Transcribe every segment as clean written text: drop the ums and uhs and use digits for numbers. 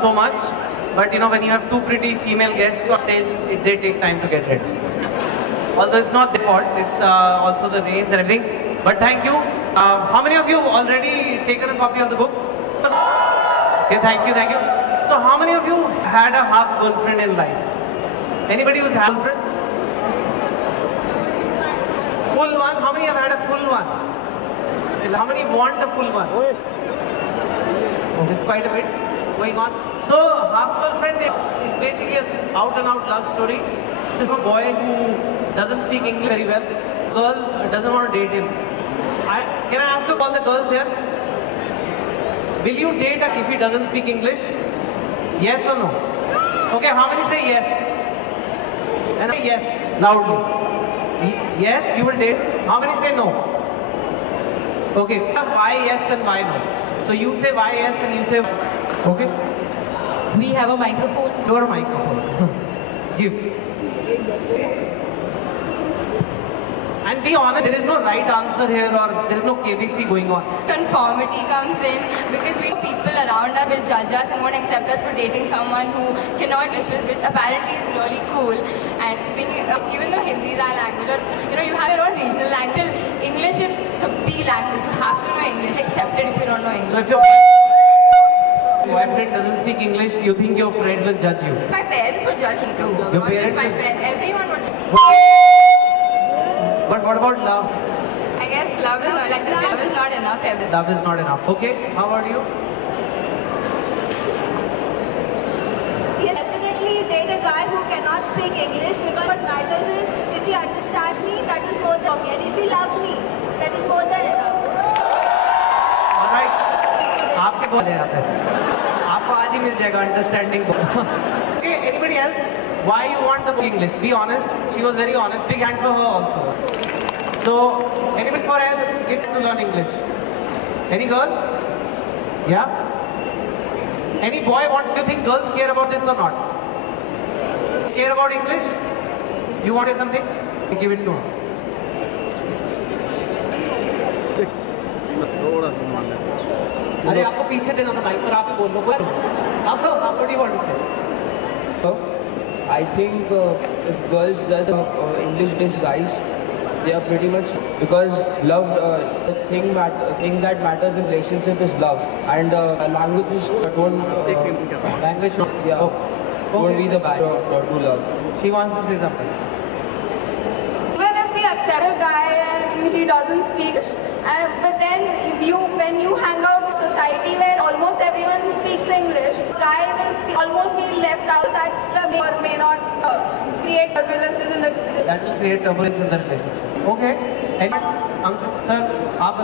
so much. But you know, when you have two pretty female guests on stage, they take time to get ready. Although it's not their fault, it's also the rains and everything. But thank you. How many of you already taken a copy of the book? Okay, thank you, thank you. So how many of you had a half girlfriend in life? Anybody who's had a girlfriend? Full one? How many have had a full one? How many want a full one? There's quite a bit going on. So half girlfriend is basically an out and out love story. There's a boy who doesn't speak English very well. Girl doesn't want to date him. Can I ask you all the girls here? Will you date if he doesn't speak English? Yes or no? Okay, how many say yes? And say yes, loudly. Yes, you will date. How many say no? Okay, why yes and why no? So you say why yes and you say okay? We have a microphone. Your microphone. Give. And be honest, there is no right answer here or there is no KBC going on. Conformity comes in because people around us will judge us and won't accept us for dating someone who cannot English, which apparently is really cool. And even though Hindi is our language, or you have your own regional language, English is the language. You have to know English. Accept it if you don't know English. So if your boyfriend doesn't speak English, you think your friends will judge you? My parents would judge me too. Your not parents? Just my friends. Everyone would. But what about love? I guess love is not love is not enough. Love is not enough. Okay, how about you? Yes, definitely date a guy who cannot speak English, because what matters is if he understands me, that is more than me, and if he loves me, that is more than enough. Alright. आपके बोले यहाँ पे आपको आज ही मिल जाएगा understanding. Okay, anybody else? Why you want the book English? Be honest. She was very honest. Big hand for her also. So, anybody for help? Get to learn English. Any girl? Yeah? Any boy wants to think girls care about this or not? Care about English? You want to say something? Give it to her. अरे आपको पीछे देना था mic पर आप ही बोल लो कोई आप what do you want to say? I think if girls judge English-based guys, they are pretty much because love. The thing that matters in relationship is love, and language don't. Language, yeah, won't be the barrier to love. She wants to say something. Even if we accept a guy and he doesn't speak, but then when you hang out in society where almost everyone speaks English, guy will almost be left out. That may or may not create turbulences in the. That will create turbulence in the relationship. Okay. And Uncle, sir, आप.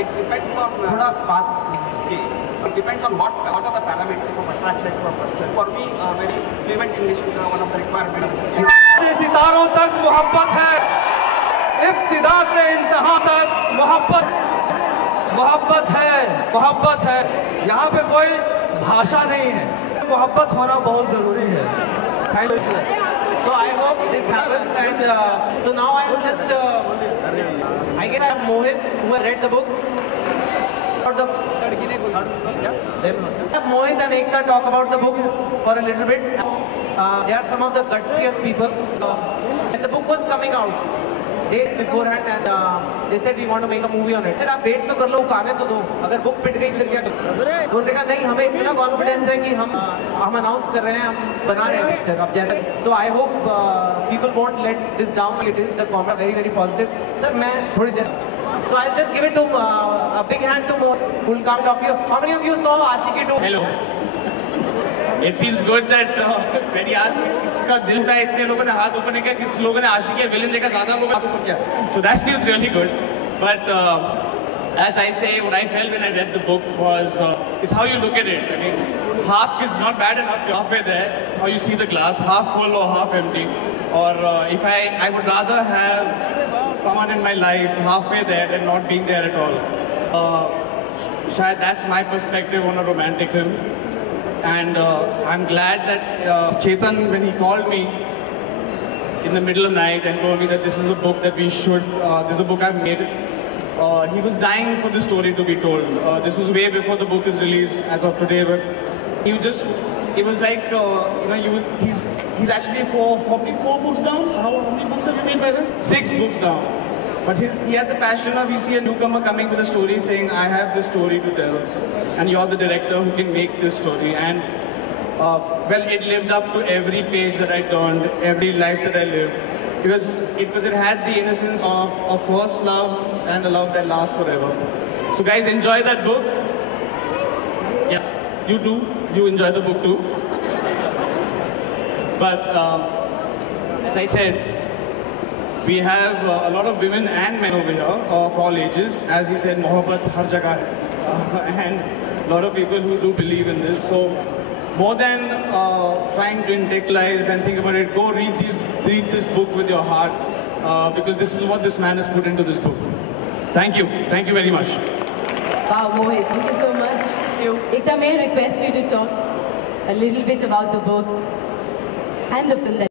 It depends on. थोड़ा पास. It depends on what are the parameters of attraction to a person. For me, very fluent English is one of the requirements. सितारों तक मोहब्बत है, इब्तिदा से इंतहा तक मोहब्बत है। यहाँ पे कोई भाषा नहीं है, मोहब्बत होना बहुत जरूरी है। Thank you. So I hope this happens, and so now I will just I guess I have Mohit who has read the book. Mohit and Ekta talk about the book for a little bit. They are some of the gutsiest people. When the book was coming out, days beforehand, and they said we want to make a movie on it. Sir, आप wait तो कर लो, आने तो दो. अगर book पिट गई फिर क्या? उन्होंने कहा नहीं, हमें इतना confidence है कि हम announce कर रहे हैं, हम बना रहे हैं picture. अब जैसे, so I hope people won't let this down. It is the comment very very positive. Sir, मैं थोड़ी देर. So I'll just give it to a big hand to Mo who will come talk to you. How many of you saw Ashiki 2? Hello. It feels good that when he asked किसका दिल था इतने लोगों ने हाथ ऊपर नहीं किया, किस लोगों ने आशिकी विलेन देखा ज़्यादा लोगों ने हाथ ऊपर किया. So that feels really good. But as I say, what I felt when I read the book was it's how you look at it. I mean, half is not bad enough. You're halfway there. It's how you see the glass, half full or half empty. Or if I would rather have someone in my life halfway there than not being there at all. Shayad that's my perspective on a romantic film. And I'm glad that Chetan, when he called me in the middle of the night and told me that this is a book that we should, this is a book I've made he was dying for the story to be told. This was way before the book is released as of today, but it was like, he's actually four books down. How many books have you made by then? 6 books down. But he had the passion of, you see a newcomer coming with a story saying, I have this story to tell, and you're the director who can make this story. And well, it lived up to every page that I turned, every life that I lived. Because it had the innocence of first love and a love that lasts forever. So guys, enjoy that book. Yeah, you too. You enjoy the book too. But as I said, we have a lot of women and men over here of all ages. As he said, mohabbat har jagah hai. And a lot of people who do believe in this. So more than trying to intellectualize and think about it, go read this book with your heart, because this is what this man has put into this book. Thank you very much. Wow, Mohit, thank you so much. Ekta, may I request you to talk a little bit about the book and the film that